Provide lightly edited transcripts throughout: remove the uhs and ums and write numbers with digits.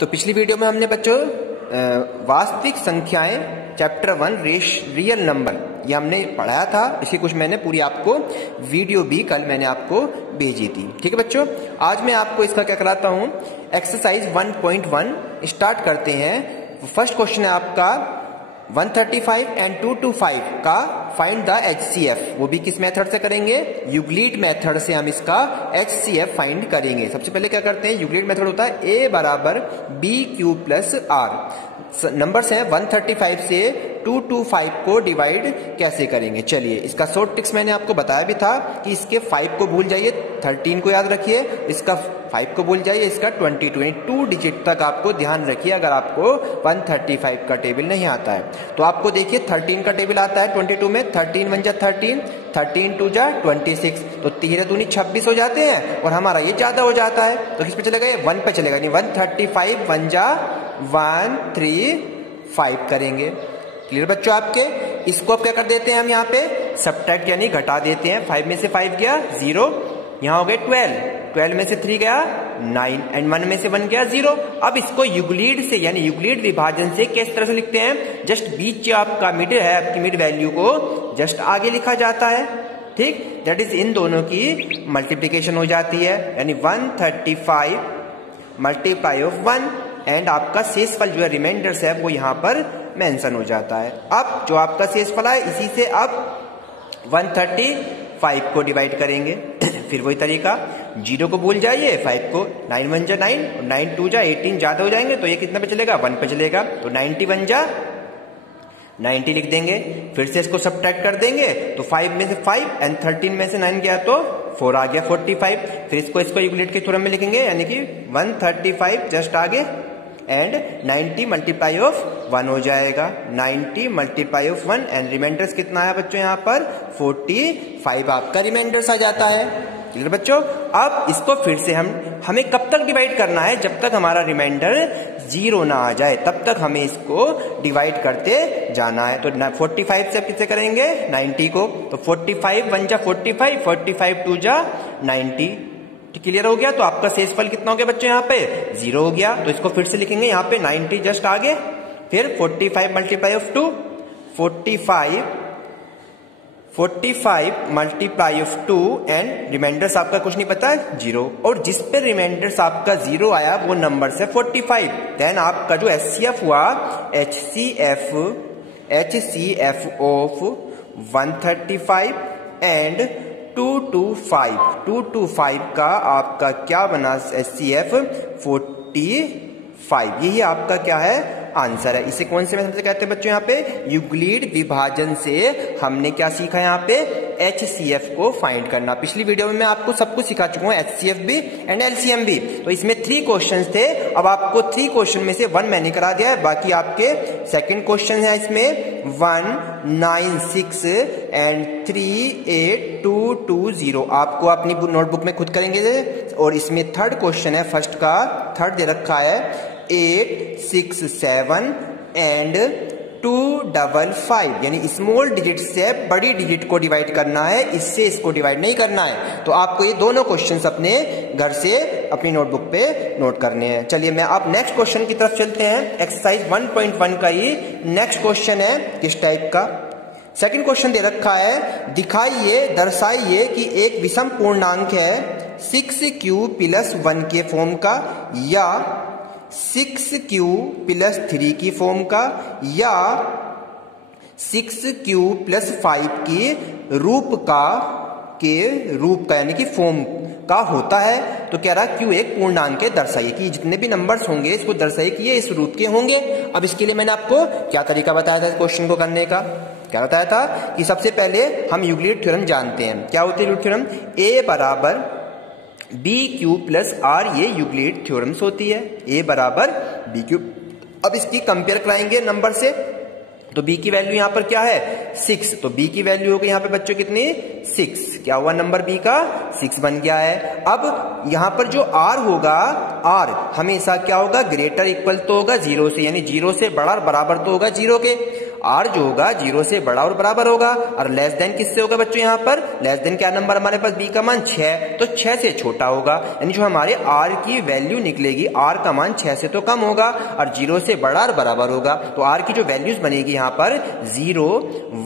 तो पिछली वीडियो में हमने बच्चों वास्तविक संख्याएं चैप्टर 1 रियल नंबर ये हमने पढ़ाया था। इसी कुछ मैंने पूरी आपको वीडियो भी कल मैंने आपको भेजी थी। ठीक है बच्चों, आज मैं आपको इसका क्या कराता हूं, एक्सरसाइज 1.1 स्टार्ट करते हैं। फर्स्ट क्वेश्चन है आपका 135 एंड 225 का फाइंड द HCF। वो भी किस मेथड से करेंगे, यूक्लिड मेथड से हम इसका HCF फाइंड करेंगे। सबसे पहले क्या करते हैं, यूक्लिड मेथड होता है A बराबर BQ प्लस R। नंबर्स हैं 135 से 225 को डिवाइड कैसे करेंगे। चलिए इसका शॉर्ट ट्रिक्स मैंने आपको बताया भी था कि इसके 5 को भूल जाइए, 13 को याद रखिए, इसका 5 को भूल जाइए, इसका 22 डिजिट तक आपको ध्यान रखिए। अगर आपको 135 का टेबल नहीं आता है तो आपको देखिए 13 का टेबल आता है 22 में, 13 1 जा 13, 13 2 जा 26, तो 13 दूनी 26 हो जाते हैं और हमारा ये ज्यादा हो जाता है। तो किस पे चलेगा, ये 1 पे चलेगा, नहीं 135 1 जा 135 करेंगे। क्लियर बच्चों आपके। इसको अब क्या कर देते हैं हम यहाँ पे सब्ट्रैक्ट यानी घटा देते हैं। 5 में से 5 गया 0, यहाँ हो गए 12, 12 में से 3 गया 9 एंड 1 में से 1 गया 0। अब इसको यूक्लिड से यानी यूक्लिड विभाजन से किस तरह से लिखते हैं, जस्ट बीच जो आपका मिड है, आपकी मिड वैल्यू को जस्ट आगे लिखा जाता है। ठीक, दैट इज इन दोनों की मल्टीप्लीकेशन हो जाती है, यानी 135 मल्टीप्लाई ऑफ 1 एंड आपका शेषफल जो है रिमाइंडर्स है वो यहां पर मेंशन हो जाता है। अब जो आपका शेषफल है इसी से अब 135 को डिवाइड करेंगे। फिर वही तरीका, 0 को भूल जाइए, 5 को, 9 1 जा 9, 9 2 जा 18 ज्यादा हो जाएंगे तो ये कितना पे चलेगा, 1 पे चलेगा, तो 91 जा 90 लिख देंगे। फिर से इसको सब्ट्रैक्ट कर देंगे तो 5 में से 5 एंड 13 में से 9 गया तो 4 आ गया 45। फिर इसको यूक्लिड के थ्योरम में लिखेंगे, यानी कि 135 जस्ट आगे एंड 90 मल्टीप्लाई ऑफ 1 हो जाएगा, 90 मल्टीप्लाई ऑफ 1 एंड रिमाइंडर्स कितना है बच्चों यहाँ पर 45 आपका रिमाइंडर्स आ जाता है। क्लियर बच्चों। अब इसको फिर से हमें कब तक डिवाइड करना है, जब तक हमारा रिमाइंडर 0 ना आ जाए तब तक हमें इसको डिवाइड करते जाना है। तो 45 से किससे करेंगे, 90 को, तो 45 1 जा 45, 45 2 जा 90। क्लियर हो गया। तो आपका शेषफल कितना हो गया बच्चों, यहाँ पे 0 हो गया। तो इसको फिर से लिखेंगे यहाँ पे 90 जस्ट आगे, फिर 45 multiply of 2, 45 multiply of 2 and reminders आपका कुछ नहीं पता है 0, और जिस पे रिमाइंडर्स आपका 0 आया वो नंबर से 45। देन आपका जो HCF हुआ, HCF ऑफ 135 एंड 225 का आपका क्या बना HCF 45। यही आपका क्या है आंसर है। इसे कौन से मेथड से कहते हैं बच्चों, यहाँ पे यूक्लिड विभाजन से हमने क्या सीखा यहाँ पे HCF को फाइंड करना। पिछली वीडियो में मैं आपको सब कुछ सिखा चुका हूँ, HCF भी एंड LCM भी। तो इसमें 3 क्वेश्चंस थे, अब आपको 3 क्वेश्चन में से 1 मैंने करा दिया है, बाकी आपके सेकंड क्वेश्चन है इसमें 1 9 6 एंड 3 8 2 2 0 आपको अपनी नोटबुक में खुद करेंगे। और इसमें थर्ड क्वेश्चन है, फर्स्ट का थर्ड दे रखा है 8 6 7 एंड 255, यानी स्मॉल डिजिट से बड़ी डिजिट को डिवाइड करना है, इससे इसको डिवाइड नहीं करना है। तो आपको ये दोनों क्वेश्चंस अपने घर से अपनी नोटबुक पे नोट करने हैं। चलिए मैं आप नेक्स्ट क्वेश्चन की तरफ चलते हैं। एक्सरसाइज 1.1 का ही नेक्स्ट क्वेश्चन है किस टाइप का। सेकंड क्वेश्चन दे रखा है, दिखाइए दर्शाइए कि एक विषम पूर्णांक है 6q प्लस 1 के फॉर्म का, या 6q प्लस 3 की फॉर्म का, या 6q प्लस 5 के रूप का यानी कि फॉर्म का होता है। तो कह रहा q एक पूर्णांक है, दर्शाइए कि जितने भी नंबर्स होंगे इसको दर्शाइए कि ये इस रूप के होंगे। अब इसके लिए मैंने आपको क्या तरीका बताया था इस क्वेश्चन को करने का, क्या बताया था कि सबसे पहले हम यूक्लिड थ्योरम जानते हैं। क्या होती है यूक्लिड थ्योरम, A बराबर BQ प्लस R, ये यूक्लिड थ्योरम्स होती है, A बराबर BQ। अब इसकी कंपेयर कराएंगे नंबर से, तो B की वैल्यू यहाँ पर क्या है 6, तो B की वैल्यू होगी यहाँ पे बच्चों कितनी 6, क्या हुआ नंबर B का 6 बन गया है। अब यहाँ पर जो R होगा, R हमेशा क्या होगा ग्रेटर इक्वल तो होगा 0 से, यानी 0 से बड़ा बराबर तो होगा 0 के। आर जो होगा 0 से बड़ा और बराबर होगा, और लेस देन किससे होगा बच्चों यहाँ पर, लेस देन क्या नंबर हमारे पास बी का मान 6, तो 6 से छोटा होगा, यानी जो हमारे आर की वैल्यू निकलेगी आर का मान 6 से तो कम होगा और 0 से बड़ा और बराबर होगा। तो आर की जो वैल्यूज बनेगी यहाँ पर 0,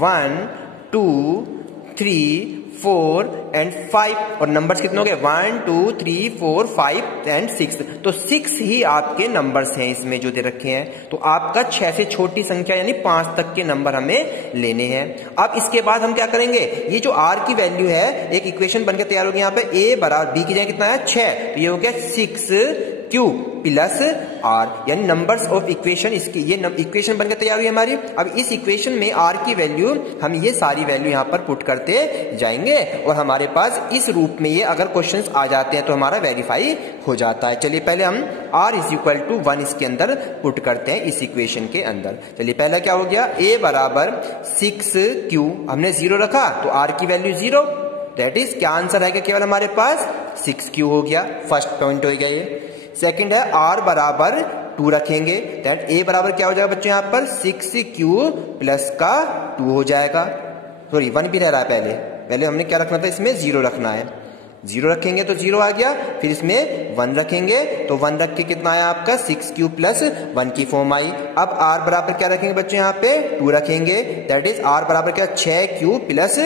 1, 2, 3, 4 एंड 5, और नंबर्स कितने हो गए 1, 2, 3, 4, 5 एंड 6, तो 6 ही आपके नंबर्स हैं इसमें जो दे रखे हैं। तो आपका 6 से छोटी संख्या यानी 5 तक के नंबर हमें लेने हैं। अब इसके बाद हम क्या करेंगे, ये जो आर की वैल्यू है एक इक्वेशन बनकर तैयार होगी यहाँ पे, ए बराबर बी की जगह कितना है 6, तो ये हो गया 6q प्लस आर, यानी नंबर्स ऑफ इक्वेशन, इसकी ये इक्वेशन बनकर तैयार हुई हमारी। अब इस इक्वेशन में आर की वैल्यू हम ये सारी वैल्यू यहाँ पर पुट करते जाएंगे और हमारे पास इस रूप में ये अगर क्वेश्चंस आ जाते हैं तो हमारा वेरीफाई हो जाता है। चलिए पहले हम r इज इक्वल टू 1 इसके अंदर पुट करते हैं इस इक्वेशन के अंदर। चलिए पहला क्या हो गया, a बराबर 6q, हमने 0 रखा तो r की वैल्यू 0, दैट इज क्या आंसर है केवल हमारे पास 6q हो गया, फर्स्ट पॉइंट हो गया ये। सेकंड है r बराबर 2 रखेंगे, दैट a बराबर क्या हो जाएगा बच्चों यहाँ पर 6q प्लस का 2 हो जाएगा, सॉरी 1 भी रह रहा है, पहले हमने क्या रखना था, इसमें 0 रखना है, 0 रखेंगे तो 0 आ गया, फिर इसमें 1 रखेंगे तो 1 रख के कितना आया आपका 6q प्लस 1 की फॉर्म आई। अब r बराबर क्या रखेंगे बच्चों यहाँ पे 2 रखेंगे, दैट इज r बराबर क्या 6q प्लस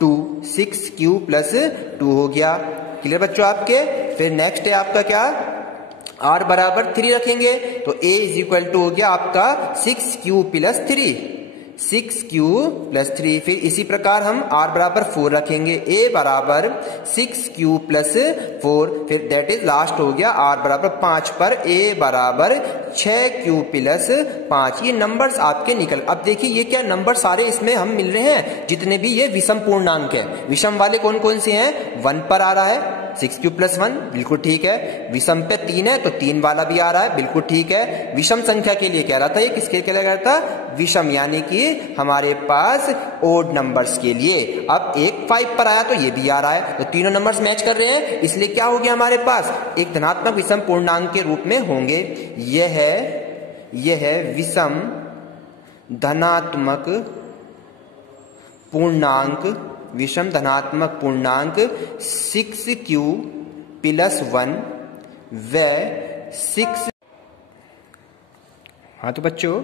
2, 6q प्लस 2 हो गया, क्लियर बच्चों आपके। फिर नेक्स्ट है आपका क्या, r बराबर 3 रखेंगे तो a इज इक्वल टू हो गया आपका 6q प्लस 3, 6q प्लस 3। फिर इसी प्रकार हम r बराबर 4 रखेंगे, a बराबर 6q प्लस 4, फिर दैट इज लास्ट हो गया r बराबर 5 पर a बराबर 6q प्लस 5। ये नंबर्स आपके निकल, अब देखिए ये क्या नंबर सारे इसमें हम मिल रहे हैं, जितने भी ये विषम पूर्णांक है, विषम वाले कौन कौन से हैं, 1 पर आ रहा है 6q प्लस 1, बिल्कुल ठीक है, विषम पे 3 है तो 3 वाला भी आ रहा है, बिल्कुल ठीक है। विषम संख्या के लिए कह रहा था, ये किसके लिए कह रहा था, विषम यानी कि हमारे पास ओड नंबर्स के लिए। अब एक 5 पर आया तो ये भी आ रहा है, तो तीनों नंबर्स मैच कर रहे हैं, इसलिए क्या हो गया हमारे पास एक धनात्मक विषम पूर्णांक के रूप में होंगे। यह है विषम धनात्मक पूर्णांक, विषम धनात्मक पूर्णांक 6q प्लस 1 व 6। हाँ तो बच्चों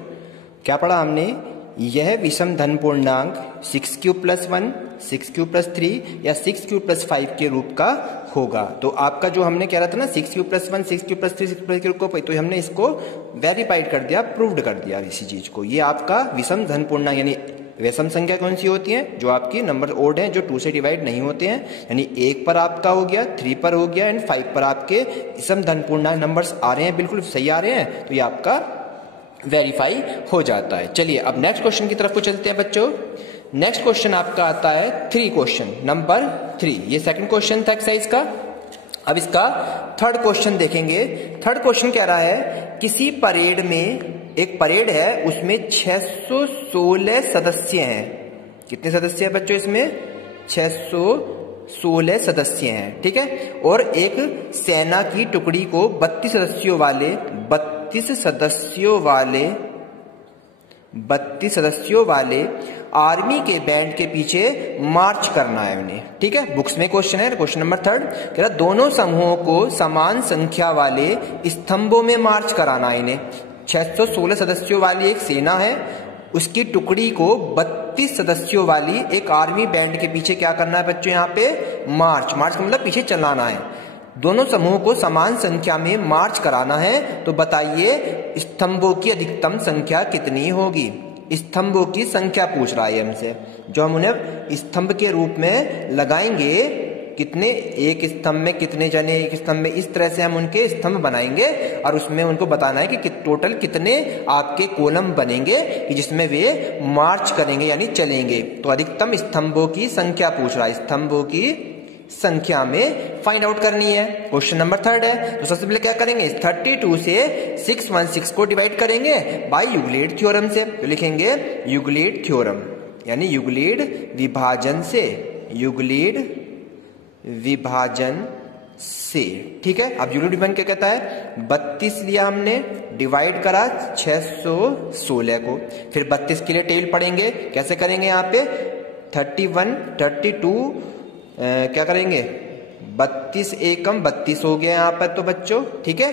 क्या पढ़ा हमने, यह विषम धन पूर्णांक 6q प्लस 1, 6q प्लस 3 या 6q प्लस 5 के रूप का होगा। तो आपका जो हमने कह रहा था ना 6q plus 1, 6q plus 3, 6q plus के रूप को, तो हमने इसको वेरीफाइड कर दिया, प्रूव्ड कर दिया इसी चीज को। ये आपका विषम धन पूर्णांक यानी विषम संख्या कौन सी होती है, जो आपकी नंबर ओड है, जो 2 से डिवाइड नहीं होते हैं, यानी 1 पर आपका हो गया, 3 पर हो गया एंड 5 पर आपके विषम धन पूर्णांक नंबर्स आ रहे हैं, बिल्कुल सही आ रहे हैं, तो ये आपका वेरीफाई हो जाता है। चलिए अब नेक्स्ट क्वेश्चन की तरफ को चलते हैं बच्चों। नेक्स्ट क्वेश्चन आपका आता है 3 क्वेश्चन नंबर 3, ये सेकंड क्वेश्चन था एक्सरसाइज का। अब इसका थर्ड क्वेश्चन देखेंगे। थर्ड क्वेश्चन कह रहा है किसी परेड में, एक परेड है उसमें 616 सदस्य हैं। कितने सदस्य हैं बच्चों इसमें, 616 सदस्य हैं, ठीक है। और एक सेना की टुकड़ी को 32 सदस्यों वाले आर्मी के बैंड के पीछे मार्च करना है उन्हें, ठीक है। बुक्स में क्वेश्चन है, क्वेश्चन नंबर 3 कह रहा दोनों समूहों को समान संख्या वाले स्तंभों में मार्च कराना है इन्हें। 616 सदस्यों वाली एक सेना है, उसकी टुकड़ी को 32 सदस्यों वाली एक आर्मी बैंड के पीछे क्या करना है बच्चों, यहाँ पे मार्च का मतलब पीछे चलाना है। दोनों समूहों को समान संख्या में मार्च कराना है, तो बताइए स्तंभों की अधिकतम संख्या कितनी होगी। स्तंभों की संख्या पूछ रहा है हमसे, जो हम उन्हें स्तंभ के रूप में लगाएंगे, कितने, एक स्तंभ में कितने जने, एक स्तंभ में, इस तरह से हम उनके स्तंभ बनाएंगे और उसमें उनको बताना है कि टोटल कितने आपके कॉलम बनेंगे कि जिसमें वे मार्च करेंगे यानी चलेंगे। तो अधिकतम स्तंभों की संख्या पूछ रहा है, स्तंभों की संख्या में फाइंड आउट करनी है। क्वेश्चन नंबर 3 है, तो सबसे पहले क्या करेंगे, 32 से 616 को डिवाइड करेंगे बाय यूक्लिड थ्योरम से। तो लिखेंगे यूक्लिड थ्योरम यानी यूक्लिड विभाजन से, यूक्लिड विभाजन से। ठीक है, अब यूनिट डिफाइन क्या कहता है, 32 लिया हमने, डिवाइड करा 616 को, फिर 32 के लिए टेबल पढ़ेंगे, कैसे करेंगे यहाँ पे 31 32 क्या करेंगे 32 एकम 32 हो गया यहाँ पर तो बच्चों। ठीक है,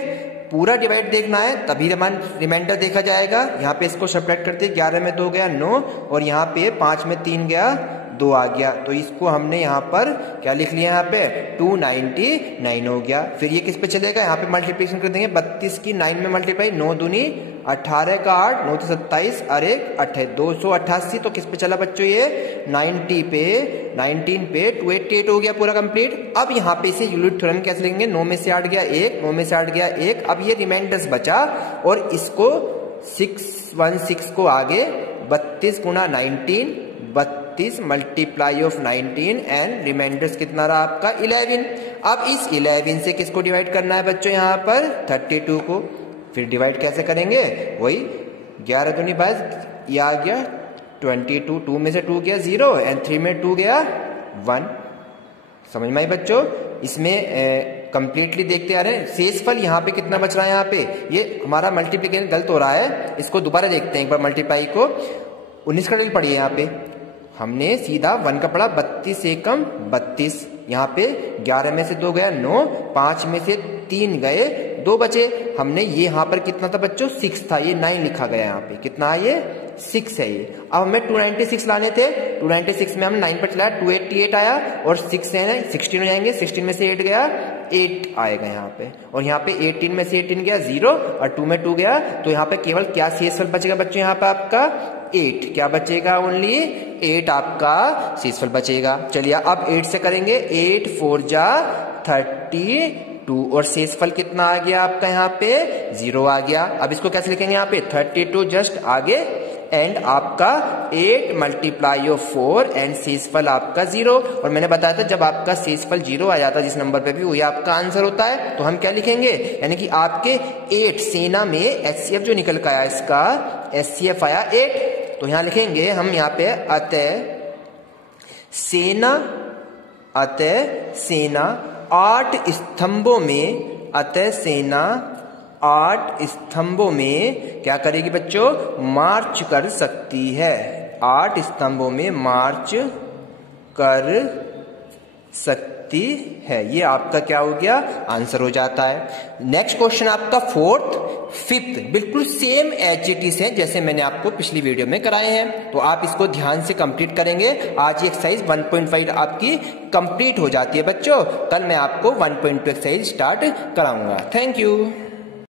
पूरा डिवाइड देखना है तभी रिमाइंडर देखा जाएगा। यहाँ पे इसको सब्ट्रैक्ट करते 11 में 2 गया 9 और यहाँ पे 5 में 3 गया 2 आ गया, तो इसको हमने यहाँ पर क्या लिख लिया, यहाँ पे 299 हो गया। फिर ये किस पे चलेगा, यहाँ पे मल्टीप्लिकेशन कर देंगे 32 की 9 में मल्टीप्लाई, 9 दूनी 18 का 8, 9 तो 27 और 1 8 288, तो किस पे चला बच्चों ये 19 पे 288 हो गया पूरा कंप्लीट। अब यहाँ पे इसे यूलिट थ्योरम कैसे लिखेंगे, 9 में से 8 गया 1, 9 में से 8 गया 1, अब ये रिमाइंडर्स बचा और इसको 616 को आगे 32 गुना 19, 32 मल्टीप्लाई ऑफ 19 एंड रिमाइंडर्स कितना रहा आपका 11। अब इस 11 से किसको डिवाइड करना है बच्चों, यहाँ पर 32 को। फिर डिवाइड कैसे करेंगे, वही 11 दूनी 22, ये आ गया 22, 2 में से 2 गया 0 एंड 3 में 2 गया 1। समझ में आई बच्चों, इसमें कंप्लीटली देखते आ रहे हैं। शेषफल यहाँ पे कितना बच रहा है, यहाँ पे ये हमारा मल्टीप्लिकेशन गलत हो रहा है, इसको दोबारा देखते हैं एक बार मल्टीप्लाई को। 19 का टेबल पढ़िए, यहाँ पे हमने सीधा 1 का पढ़ा 32 एकम 32, यहाँ पे 11 में से 2 गया 9, 5 में से 3 गए 2 बचे, हमने ये यहाँ पर कितना था बच्चों 6 था, ये 9 लिखा गया, यहाँ पे कितना है ये 6 है ये। अब हमें 296 लाने थे, 296 में हम 9 पर चलाया 288 आया और 6 है 16 हो जाएंगे, 16 में से 8 गया 8 आएगा यहाँ पे, और यहाँ पे 18 में से 18 गया 0 और 2 में 2 गया, तो यहाँ पे केवल क्या शेषफल बचेगा बच्चों, यहाँ पे आपका 8, क्या बचेगा ओनली 8 आपका शेषफल बचेगा। चलिए अब 8 से करेंगे, 8 4 जा 32 और शेषफल कितना आ गया आपका यहाँ पे 0 आ गया। अब इसको कैसे लिखेंगे, यहाँ पे 32 जस्ट आगे एंड आपका 8 मल्टीप्लाई ऑफ 4 एंड शेषफल आपका 0। और मैंने बताया था जब आपका शेषफल 0 आ जाता है जिस नंबर पे भी, वही आपका आंसर होता है। तो हम क्या लिखेंगे, यानी कि आपके 8 सेना में एचसीएफ जो निकल कर आया, इसका एचसीएफ आया 8, तो यहां लिखेंगे हम यहाँ पे अतः सेना 8 स्तंभों में, अतः सेना 8 स्तंभों में क्या करेगी बच्चों, मार्च कर सकती है, 8 स्तंभों में मार्च कर सकती है। ये आपका क्या हो गया, आंसर हो जाता है। नेक्स्ट क्वेश्चन आपका 4th 5th बिल्कुल सेम एज इट इज है जैसे मैंने आपको पिछली वीडियो में कराए हैं, तो आप इसको ध्यान से कंप्लीट करेंगे। आज एक्सरसाइज 1.5 आपकी कंप्लीट हो जाती है बच्चों, कल मैं आपको 1.2 एक्सरसाइज स्टार्ट कराऊंगा। Thank you.